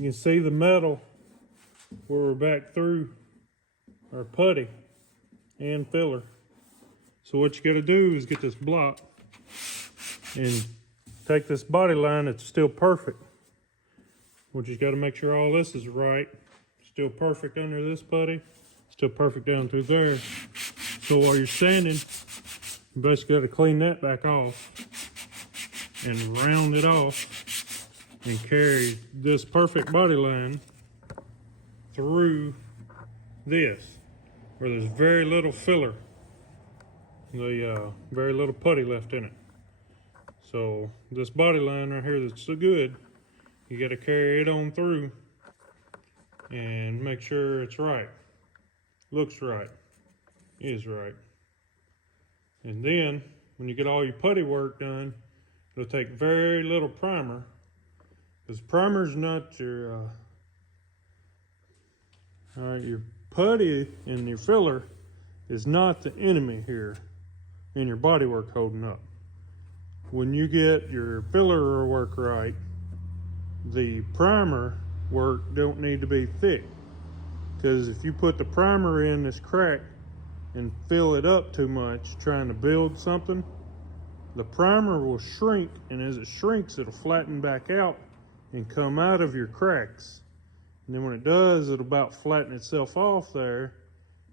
You can see the metal where we're back through our putty and filler. So what you gotta do is get this block and take this body line that's still perfect. What you gotta make sure all this is right. Still perfect under this putty, still perfect down through there. So while you're sanding, you basically gotta clean that back off and round it off and carry this perfect body line through this, where there's very little filler, very little putty left in it. So this body line right here that's so good, you got to carry it on through and make sure it's right, looks right, is right. And then when you get all your putty work done, it'll take very little primer, because primer's not your putty and your filler is not the enemy here in your body work holding up. When you get your filler work right, the primer work don't need to be thick, because if you put the primer in this crack and fill it up too much trying to build something, the primer will shrink, and as it shrinks it'll flatten back out and come out of your cracks. And then when it does, it'll about flatten itself off there.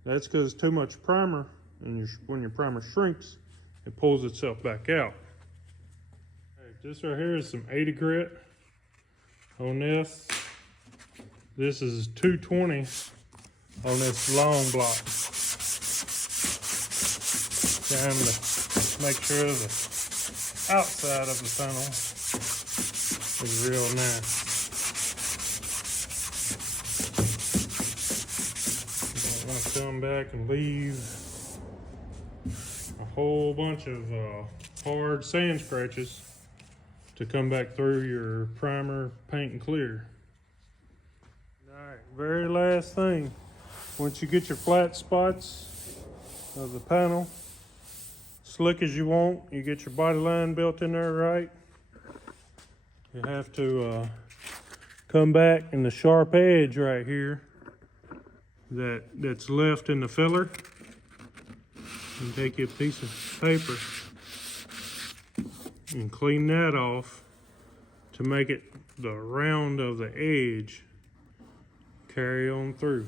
That's because too much primer, and when your primer shrinks, it pulls itself back out. Right, this right here is some 80 grit on this. This is 220 on this long block. Trying to make sure the outside of the funnel is real nice. You don't want to come back and leave a whole bunch of hard sand scratches to come back through your primer, paint, and clear. Alright, very last thing. Once you get your flat spots of the panel slick as you want, you get your body line built in there right, you have to come back in the sharp edge right here that's left in the filler, and take you a piece of paper and clean that off to make it the round of the edge carry on through.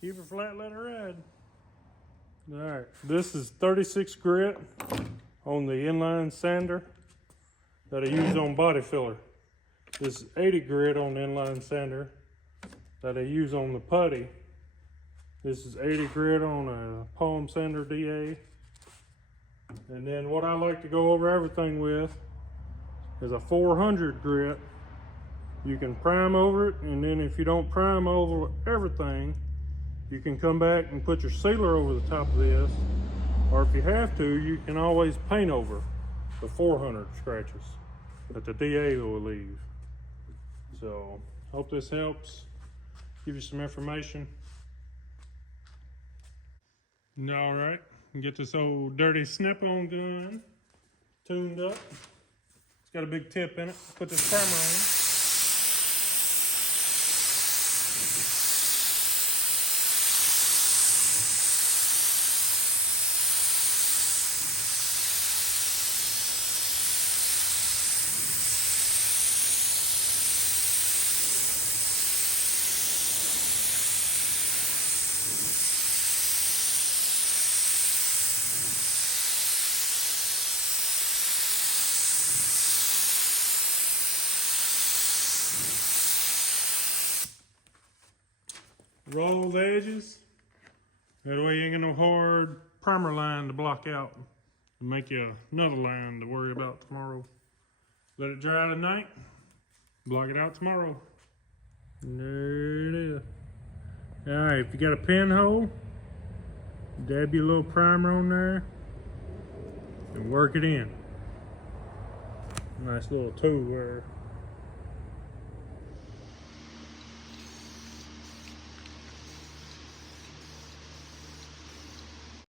Keep it flat, let it ride. All right, this is 36 grit on the inline sander that I use on body filler. This is 80 grit on the inline sander that I use on the putty. This is 80 grit on a palm sander DA. And then what I like to go over everything with is a 400 grit. You can prime over it, and then if you don't prime over everything, you can come back and put your sealer over the top of this, or if you have to, you can always paint over the 400 scratches that the DA will leave. So, hope this helps, give you some information. All right, get this old dirty snap-on gun tuned up. It's got a big tip in it. Put this primer on. Roll the edges. That way you ain't got no hard primer line to block out and make you another line to worry about tomorrow. Let it dry tonight, block it out tomorrow. There it is. All right, if you got a pinhole, dab your little primer on there and work it in. Nice little tool there.